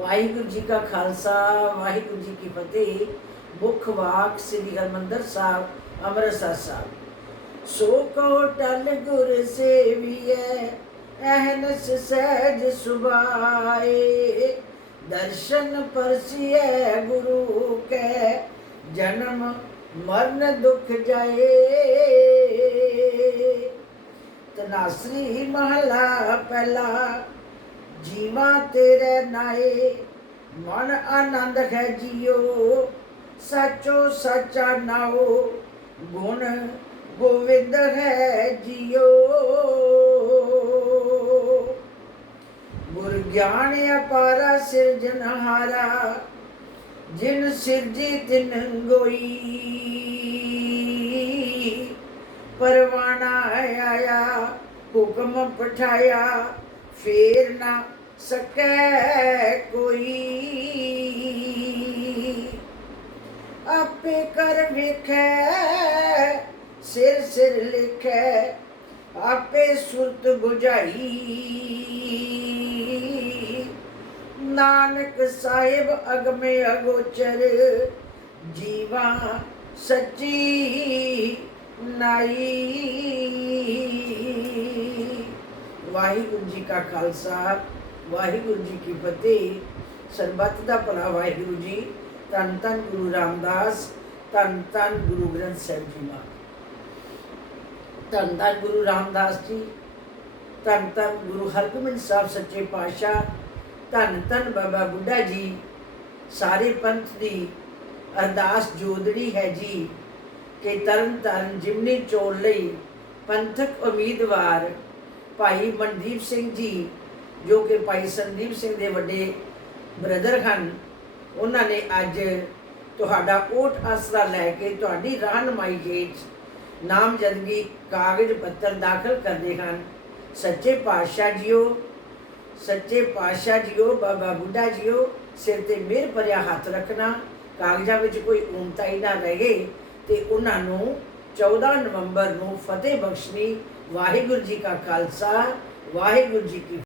ਵਾਹਿਗੁਰੂ ਜੀ ਕਾ ਖਾਲਸਾ, ਵਾਹਿਗੁਰੂ ਜੀ ਕੀ ਫਤਿਹ। ਮੁੱਖ ਵਾਕ ਸ੍ਰੀ ਹਰਮੰਦਰ ਸਾਹਿਬ, ਅੰਮ੍ਰਿਤਸਰ ਸਾਹਿਬ। ਸੋ ਕੋ ਟਲ ਗੁਰ ਸੇਵੀਐ, ਅਹਨਸ ਸਹਿਜ ਸੁਭਾਏ। ਦਰਸ਼ਨ ਪਰਸੀਐ ਗੁਰੂ ਕੈ, ਜਨਮ ਮਰਨ ਦੁਖ ਜਾਏ। ਤਨਾਸਰੀ ਮਹਲਾ ਪਹਿਲਾ ਜੀਵਾ ਤੇਰੇ ਨਾਏ, ਮਨ ਆਨੰਦ ਹੈ ਜੀਓ। ਸੱਚੋ ਸੱਚਾ ਨਾਓ ਗੁਣ ਗੋਵਿੰਦ ਹੈ ਜੀਓ। ਗੁਰ ਗਿਆਨ ਅਪਾਰਾ ਸਿਰਜਨਹਾਰਾ ਜਿਨ ਸਿਰਜੀ ਤਿਨ ਗੋਈ। ਪਰਵਾਣਾ ਆਇਆ ਹੁਕਮ ਪਠਾਇਆ ਫੇਰ ਨਾ ਸਕੈ ਕੋਈ। ਆਪੇ ਕਰ ਵਿਖੇ, ਸਿਰ ਸਿਰ ਲਿਖੈ, ਆਪੇ ਸੁਰਤ 부ਝਾਈ ਨਾਨਕ ਸਾਹਿਬ ਅਗਮੇ ਅਗੋਚਰ, ਜੀਵਾ ਸੱਚੀ ਨਾਈ। ਵਾਹਿਗੁਰੂ ਜੀ ਕਾ ਖਾਲਸਾ, ਵਾਹਿਗੁਰੂ ਜੀ ਕੀ ਫਤਿਹ। ਸਰਬੱਤ ਦਾ ਭਲਾ ਵਾਹਿਗੁਰੂ ਜੀ, ਧੰਨ ਧੰਨ ਗੁਰੂ ਰਾਮਦਾਸ, ਧੰਨ ਧੰਨ ਗੁਰੂ ਗ੍ਰੰਥ ਸਾਹਿਬ ਜੀ ਮਾ ਧੰਨ ਧੰਨ ਗੁਰੂ ਰਾਮਦਾਸ ਜੀ, ਧੰਨ ਧੰਨ ਗੁਰੂ ਹਰਗੋਬਿੰਦ ਸਾਹਿਬ ਸੱਚੇ ਪਾਤਸ਼ਾਹ, ਧੰਨ ਧੰਨ ਬਾਬਾ ਬੁੱਢਾ ਜੀ, ਸਾਰੇ ਪੰਥ ਦੀ ਅਰਦਾਸ ਜੋਦੜੀ ਹੈ ਜੀ ਕਿ ਤਰਨ ਤਾਰਨ ਜਿਮਨੀ ਚੋਣ ਲਈ ਪੰਥਕ ਉਮੀਦਵਾਰ ਭਾਈ ਮਨਦੀਪ ਸਿੰਘ ਜੀ, ਜੋ ਕਿ ਭਾਈ ਸੰਦੀਪ ਸਿੰਘ ਦੇ ਵੱਡੇ ਬ੍ਰਦਰ ਹਨ, ਉਹਨਾਂ ਨੇ ਅੱਜ ਤੁਹਾਡਾ ਓਟ ਆਸਰਾ ਲੈ ਕੇ ਤੁਹਾਡੀ ਰਹਿਨਮਾਈ ਹੇਠ ਨਾਮਜ਼ਦਗੀ ਕਾਗਜ਼ ਪੱਤਰ ਦਾਖਲ ਕਰਦੇ ਹਨ। ਸੱਚੇ ਪਾਤਸ਼ਾਹ ਜੀਓ, ਸੱਚੇ ਪਾਤਸ਼ਾਹ ਜੀਓ, ਬਾਬਾ ਬੁੱਢਾ ਜੀਓ, ਸਿਰ ਤੇ ਮਿਹਰ ਭਰਿਆ ਹੱਥ ਰੱਖਣਾ, ਕਾਗਜ਼ਾਂ ਵਿੱਚ ਕੋਈ ਊਮਤਾਈ ਨਾ ਰਹੇ ਤੇ ਉਹਨਾਂ ਨੂੰ 14 ਨਵੰਬਰ ਨੂੰ ਫਤਿਹ ਬਖਸ਼ਣੀ। ਵਾਹਿਗੁਰੂ ਜੀ ਕਾ ਖਾਲਸਾ ਵਾਹਿਗੁਰੂ ਜੀ ਕੀ